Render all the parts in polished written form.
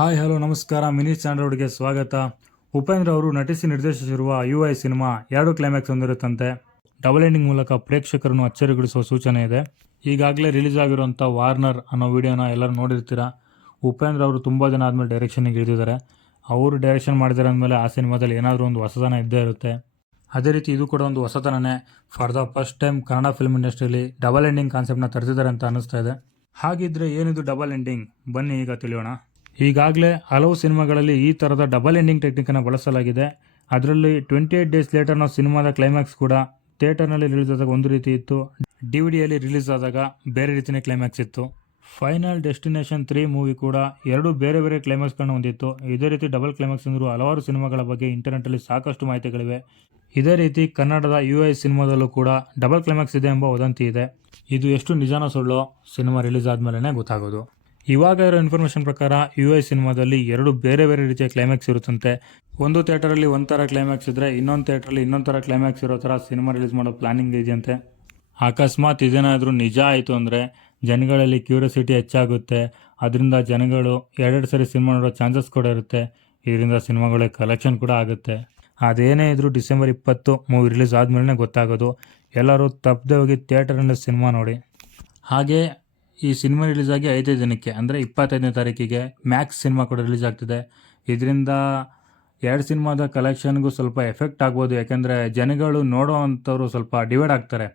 Hi hello ನಮಸ್ಕಾರ. Mini ಸ್ಟ್ಯಾಂಡರ್ಡ್ಗೆ ಸ್ವಾಗತ. ಉಪೇಂದ್ರ ಅವರು ನಟಿಸಿ ನಿರ್ದೇಶಿಸಿರುವ UI ಸಿನಿಮಾ 2 ಕ್ಲೈಮ್ಯಾಕ್ಸ್ ಹೊಂದಿರುತ್ತಂತೆ. ಡಬಲ್ ಎಂಡಿಂಗ್ ಮೂಲಕ ಪ್ರೇಕ್ಷಕರನ್ನು ಅಚ್ಚರಿಗೊಳಿಸುವ ಸೂಚನೆ ಇದೆ. ಈಗಾಗಲೇ ರಿಲೀಸ್ ಆಗಿರುವಂಥ ವಾರ್ನರ್ ಅನ್ನೋ ವಿಡಿಯೋನ ಎಲ್ಲರೂ ನೋಡಿರ್ತೀರ. ಉಪೇಂದ್ರ ಅವರು ತುಂಬ ದಿನ ಆದಮೇಲೆ ಡೈರೆಕ್ಷನ್ಗೆ ಇಳಿದಿದ್ದಾರೆ. ಅವರು ಡೈರೆಕ್ಷನ್ ಮಾಡಿದಾರೆ ಅಂದಮೇಲೆ ಆ ಸಿನಿಮಾದಲ್ಲಿ ಏನಾದರೂ ಒಂದು ಹೊಸತನ ಇದ್ದೇ ಇರುತ್ತೆ. ಅದೇ ರೀತಿ ಇದು ಕೂಡ ಒಂದು ಹೊಸತನನೇ. For the first time Kannada film ಇಂಡಸ್ಟ್ರಿಯಲ್ಲಿ ಡಬಲ್ ಎಂಡಿಂಗ್ ಕಾನ್ಸೆಪ್ಟ್ನ ತರಿಸಿದ್ದಾರೆ ಅಂತ ಅನ್ನಿಸ್ತಾ ಇದೆ. ಹಾಗಿದ್ರೆ ಏನಿದು ಡಬಲ್ ಎಂಡಿಂಗ್, ಬನ್ನಿ ಈಗ ತಿಳಿಯೋಣ. ಈಗಾಗಲೇ ಹಲವು ಸಿನಿಮಾಗಳಲ್ಲಿ ಈ ಥರದ ಡಬಲ್ ಎಂಡಿಂಗ್ ಟೆಕ್ನಿಕನ್ನು ಬಳಸಲಾಗಿದೆ. ಅದರಲ್ಲಿ 28 ಡೇಸ್ ಲೇಟರ್ ನಾವು ಸಿನಿಮಾದ ಕ್ಲೈಮ್ಯಾಕ್ಸ್ ಕೂಡ ಥಿಯೇಟರ್ನಲ್ಲಿ ರಿಲೀಸ್ ಆದಾಗ ಒಂದು ರೀತಿ ಇತ್ತು, DVD ರಿಲೀಸ್ ಆದಾಗ ಬೇರೆ ರೀತಿಯೇ ಕ್ಲೈಮ್ಯಾಕ್ಸ್ ಇತ್ತು. ಫೈನಲ್ ಡೆಸ್ಟಿನೇಷನ್ 3 ಮೂವಿ ಕೂಡ 2 ಬೇರೆ ಬೇರೆ ಕ್ಲೈಮ್ಯಾಕ್ಸ್ಗಳನ್ನ ಹೊಂದಿತ್ತು. ಇದೇ ರೀತಿ ಡಬಲ್ ಕ್ಲೈಮ್ಯಾಕ್ಸ್ ಅಂದರೂ ಹಲವಾರು ಸಿನಿಮಾಗಳ ಬಗ್ಗೆ ಇಂಟರ್ನೆಟ್ಟಲ್ಲಿ ಸಾಕಷ್ಟು ಮಾಹಿತಿಗಳಿವೆ. ಇದೇ ರೀತಿ ಕನ್ನಡದ UI ಸಿನಿಮಾದಲ್ಲೂ ಕೂಡ ಡಬಲ್ ಕ್ಲೈಮ್ಯಾಕ್ಸ್ ಇದೆ ಎಂಬ ವದಂತಿ ಇದೆ. ಇದು ಎಷ್ಟು ನಿಜಾನೋ ಸುಳ್ಳೋ ಸಿನಿಮಾ ರಿಲೀಸ್ ಆದಮೇಲೆ ಗೊತ್ತಾಗೋದು. ಇವಾಗ ಇರೋ ಇನ್ಫಾರ್ಮೇಷನ್ ಪ್ರಕಾರ UI ಸಿನಿಮಾದಲ್ಲಿ 2 ಬೇರೆ ಬೇರೆ ರೀತಿಯ ಕ್ಲೈಮ್ಯಾಕ್ಸ್ ಇರುತ್ತಂತೆ. ಒಂದು ಥಿಯೇಟರಲ್ಲಿ ಒಂಥರ ಕ್ಲೈಮ್ಯಾಕ್ಸ್ ಇದ್ದರೆ ಇನ್ನೊಂದು ಥಿಯೇಟರಲ್ಲಿ ಇನ್ನೊಂದು ಥರ ಕ್ಲೈಮ್ಯಾಕ್ಸ್ ಇರೋ ಥರ ಸಿನಿಮಾ ರಿಲೀಸ್ ಮಾಡೋ ಪ್ಲಾನಿಂಗ್ ಇದೆಯಂತೆ. ಅಕಸ್ಮಾತ್ ಇದೇನಾದರೂ ನಿಜ ಆಯಿತು ಅಂದರೆ ಜನಗಳಲ್ಲಿ ಕ್ಯೂರಿಯಾಸಿಟಿ ಹೆಚ್ಚಾಗುತ್ತೆ. ಅದರಿಂದ ಜನಗಳು ಎರಡೆರಡು ಸರಿ ಸಿನಿಮಾ ನೋಡೋ ಚಾನ್ಸಸ್ ಕೂಡ ಇರುತ್ತೆ. ಇದರಿಂದ ಸಿನಿಮಾಗಳಿಗೆ ಕಲೆಕ್ಷನ್ ಕೂಡ ಆಗುತ್ತೆ. ಅದೇನೇ ಇದ್ರೂ ಡಿಸೆಂಬರ್ 20 ಮೂವಿ ರಿಲೀಸ್ ಆದಮೇಲೆ ಗೊತ್ತಾಗೋದು. ಎಲ್ಲರೂ ತಪ್ಪದೆ ಹೋಗಿ ಥಿಯೇಟರ್ನಲ್ಲಿ ಸಿನಿಮಾ ನೋಡಿ. ಹಾಗೆ ಈ ಸಿನಿಮಾ ರಿಲೀಸ್ ಆಗಿ 5 ದಿನಕ್ಕೆ ಅಂದರೆ 25ನೇ ತಾರೀಕಿಗೆ ಮ್ಯಾಕ್ಸ್ ಸಿನಿಮಾ ಕೂಡ ರಿಲೀಸ್ ಆಗ್ತಿದೆ. ಇದರಿಂದ 2 ಸಿನಿಮಾದ ಕಲೆಕ್ಷನ್ಗೂ ಸ್ವಲ್ಪ ಎಫೆಕ್ಟ್ ಆಗ್ಬೋದು. ಯಾಕೆಂದರೆ ಜನಗಳು ನೋಡೋ ಅಂಥವ್ರು ಸ್ವಲ್ಪ ಡಿವೈಡ್ ಆಗ್ತಾರೆ.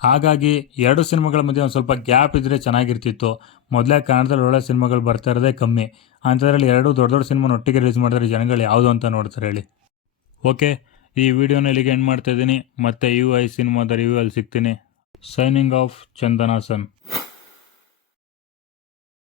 ಹಾಗಾಗಿ 2 ಸಿನಿಮಾಗಳ ಮಧ್ಯೆ ಒಂದು ಸ್ವಲ್ಪ ಗ್ಯಾಪ್ ಇದ್ದರೆ ಚೆನ್ನಾಗಿರ್ತಿತ್ತು. ಮೊದಲೇ ಕನ್ನಡದಲ್ಲಿ ಒಳ್ಳೆ ಸಿನಿಮಾಗಳು ಬರ್ತಾ ಇರೋದೇ ಕಮ್ಮಿ. ಅಂಥದ್ರಲ್ಲಿ 2 ದೊಡ್ಡ ದೊಡ್ಡ ಸಿನಿಮಾ ಒಟ್ಟಿಗೆ ರಿಲೀಸ್ ಮಾಡಿದ್ರೆ ಜನಗಳು ಯಾವುದು ಅಂತ ನೋಡ್ತಾರೆ ಹೇಳಿ. ಓಕೆ, ಈ ವಿಡಿಯೋನ ಇಲ್ಲಿಗೆ ಎಂಡ್ ಮಾಡ್ತಾ ಇದ್ದೀನಿ. ಮತ್ತೆ UI ಸಿನಿಮಾದ ರಿವ್ಯೂ ಅಲ್ಲಿ ಸಿಗ್ತೀನಿ. Signing off ಚಂದನಾಸನ್.